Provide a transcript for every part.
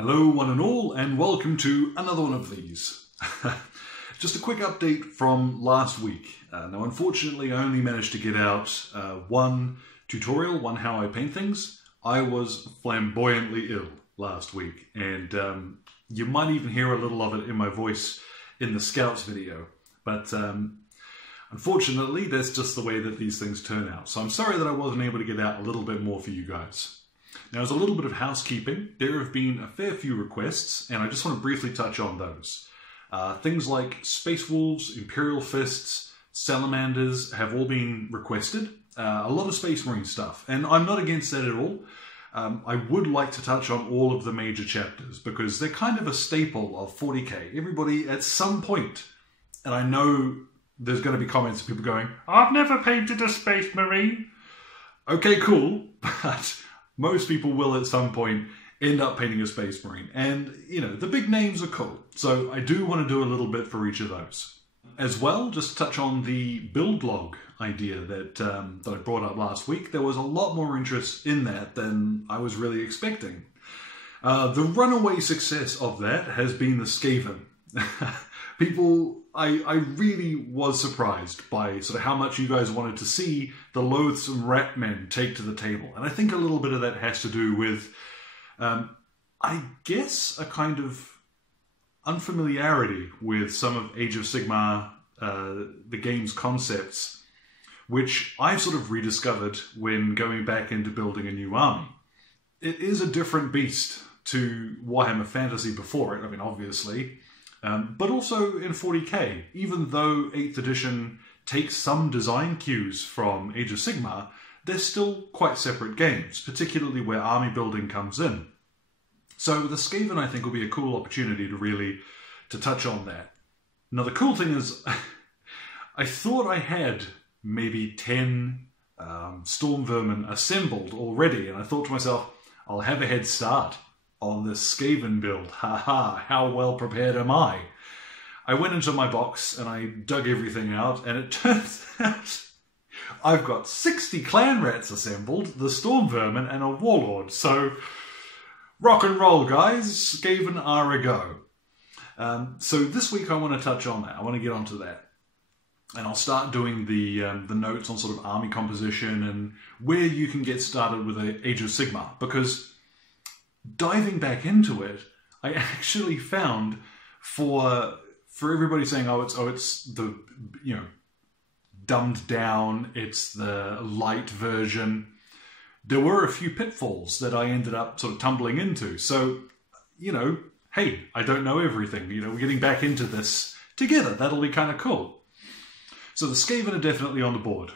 Hello one and all, and welcome to another one of these. Just a quick update from last week. Now unfortunately I only managed to get out one tutorial, one how I paint things. I was flamboyantly ill last week, and you might even hear a little of it in my voice in the Scouts video. But unfortunately that's just the way that these things turn out. So I'm sorry that I wasn't able to get out a little bit more for you guys. Now, as a little bit of housekeeping, there have been a fair few requests, and I just want to briefly touch on those. Things like Space Wolves, Imperial Fists, Salamanders have all been requested. A lot of Space Marine stuff, and I'm not against that at all. I would like to touch on all of the major chapters, because they're kind of a staple of 40k. Everybody, at some point, and I know there's going to be comments of people going, "I've never painted a Space Marine." Okay, cool, but most people will at some point end up painting a Space Marine. And, you know, the big names are cool. So I do want to do a little bit for each of those. As well, just to touch on the build log idea that I brought up last week. There was a lot more interest in that than I was really expecting. The runaway success of that has been the Skaven. People, I really was surprised by sort of how much you guys wanted to see the loathsome rat men take to the table. And I think a little bit of that has to do with, I guess, a kind of unfamiliarity with some of Age of Sigmar, the game's concepts, which I've sort of rediscovered when going back into building a new army. It is a different beast to Warhammer Fantasy before it, I mean, obviously. But also in 40k, even though 8th edition takes some design cues from Age of Sigmar, they're still quite separate games, particularly where army building comes in. So the Skaven, I think, will be a cool opportunity to touch on that. Now the cool thing is, I thought I had maybe 10 Storm Vermin assembled already, and I thought to myself, I'll have a head start on this Skaven build. Haha, how well prepared am I? I went into my box and I dug everything out, and it turns out I've got 60 clan rats assembled, the Storm Vermin, and a Warlord. So, rock and roll, guys. Skaven are a go. So this week I want to touch on that. I want to get onto that. And I'll start doing the notes on sort of army composition and where you can get started with Age of Sigmar, because diving back into it, I actually found for everybody saying, oh, it's the, you know, dumbed down, it's the light version, there were a few pitfalls that I ended up sort of tumbling into. So, you know, hey, I don't know everything. You know, we're getting back into this together. That'll be kind of cool. So the Skaven are definitely on the board.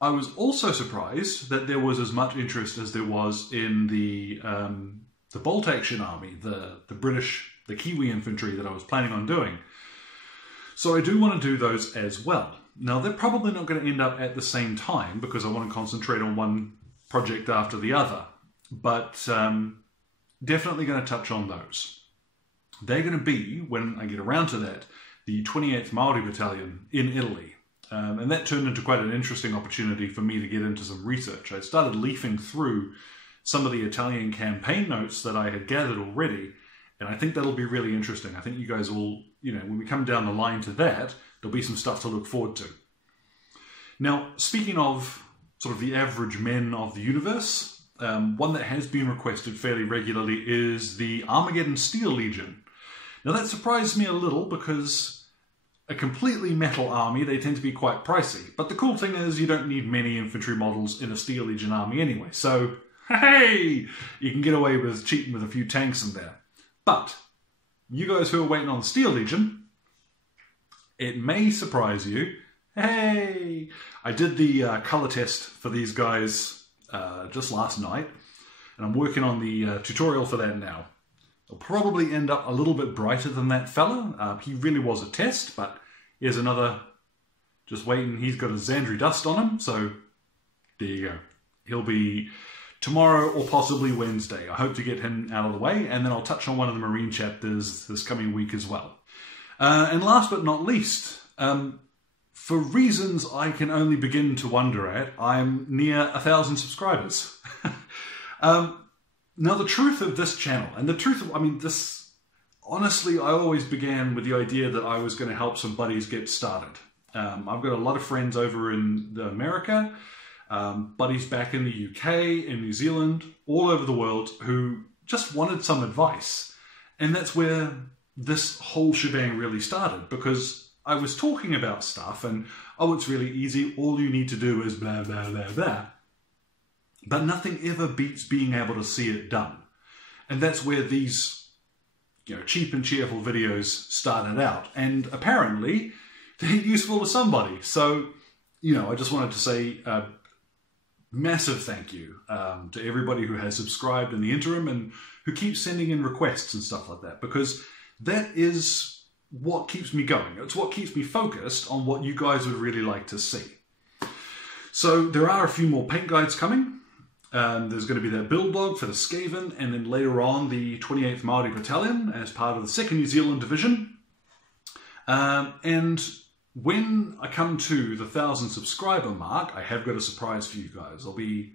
I was also surprised that there was as much interest as there was in the bolt action army, the British, the Kiwi infantry that I was planning on doing. So I do want to do those as well. Now they're probably not going to end up at the same time because I want to concentrate on one project after the other, but definitely going to touch on those. They're going to be, when I get around to that, the 28th Māori Battalion in Italy. And that turned into quite an interesting opportunity for me to get into some research. I started leafing through some of the Italian campaign notes that I had gathered already, and I think that'll be really interesting. I think you guys will, you know, when we come down the line to that, there'll be some stuff to look forward to. Now, speaking of sort of the average men of the universe, one that has been requested fairly regularly is the Armageddon Steel Legion. Now that surprised me a little because a completely metal army, they tend to be quite pricey. But the cool thing is you don't need many infantry models in a Steel Legion army anyway, so hey, you can get away with cheating with a few tanks in there. But you guys who are waiting on the Steel Legion, it may surprise you. Hey, I did the color test for these guys just last night, and I'm working on the tutorial for that now. It'll probably end up a little bit brighter than that fella. He really was a test, but here's another, just waiting. He's got a Xandri dust on him, so there you go. He'll be tomorrow or possibly Wednesday. I hope to get him out of the way, and then I'll touch on one of the Marine chapters this coming week as well. And last but not least, for reasons I can only begin to wonder at, I'm near 1,000 subscribers. Now, the truth of this channel, and the truth of, I mean, this, honestly, I always began with the idea that I was going to help some buddies get started. I've got a lot of friends over in America, buddies back in the UK, in New Zealand, all over the world who just wanted some advice. And that's where this whole shebang really started, because I was talking about stuff and, oh, it's really easy, all you need to do is blah, blah, blah, blah. But nothing ever beats being able to see it done. And that's where these, cheap and cheerful videos started out. And apparently, they're useful to somebody. So, I just wanted to say a massive thank you to everybody who has subscribed in the interim and who keeps sending in requests and stuff like that, because that is what keeps me going. It's what keeps me focused on what you guys would really like to see. So there are a few more paint guides coming. There's going to be that build log for the Skaven, and then later on the 28th Māori Battalion as part of the 2nd New Zealand Division. And when I come to the 1,000 subscriber mark, I have got a surprise for you guys. There'll be,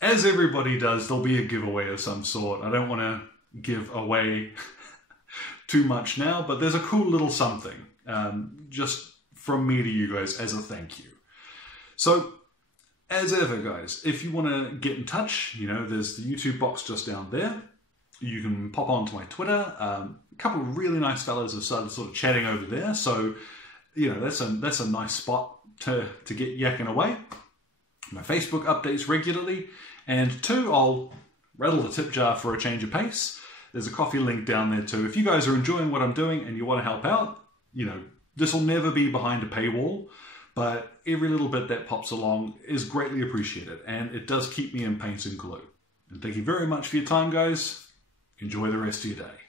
as everybody does, there'll be a giveaway of some sort. I don't want to give away too much now, but there's a cool little something just from me to you guys as a thank you. So, as ever, guys, if you want to get in touch, there's the YouTube box just down there. You can pop onto my Twitter. A couple of really nice fellas have started sort of chatting over there. So, that's a nice spot to get yakking away. My Facebook updates regularly. And 2, I'll rattle the tip jar for a change of pace. There's a coffee link down there too. If you guys are enjoying what I'm doing and you want to help out, this will never be behind a paywall. But every little bit that pops along is greatly appreciated, and it does keep me in paint and glue. And thank you very much for your time, guys. Enjoy the rest of your day.